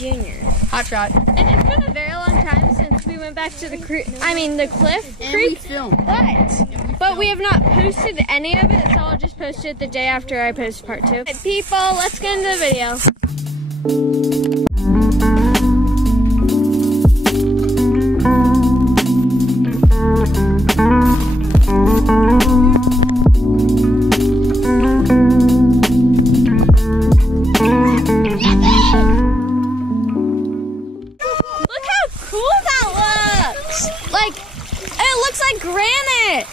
Junior. Hot shot. And it's been a very long time since we went back to the cliff creek. But we have not posted any of it, so I'll just post it the day after I post part 2. Right, people, let's get into the video. It looks like granite.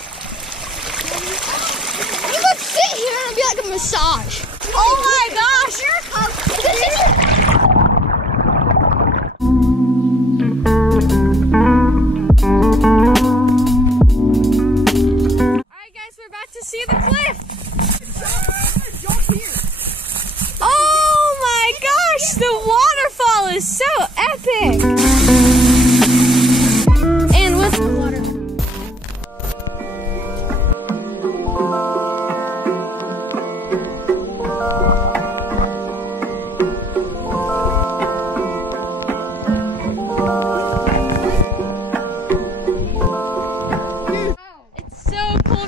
You could sit here and it'd be like a massage. Oh my gosh. Alright guys, we're about to see the cliff. Oh my gosh, the waterfall is so epic. And with the water.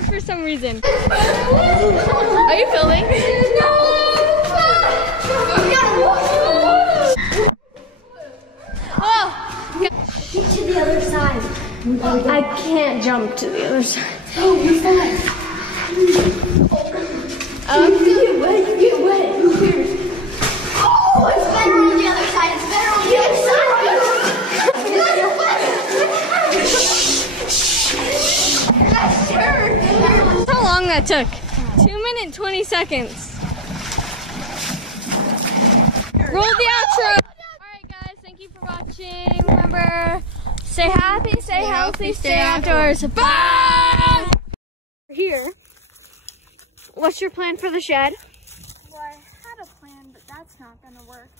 For some reason. Are you filming? No! Oh! Get to the other side. I can't jump to the other side. Oh, you're fine. You get wet, you get wet. Here. Oh, it's better on the other side. It's better on the other side. How long that took? 2 minutes, 20 seconds. Roll the outro. Alright guys, thank you for watching. Remember, stay happy, stay healthy, stay outdoors. Bye! Here. What's your plan for the shed? Well, I had a plan, but that's not gonna work.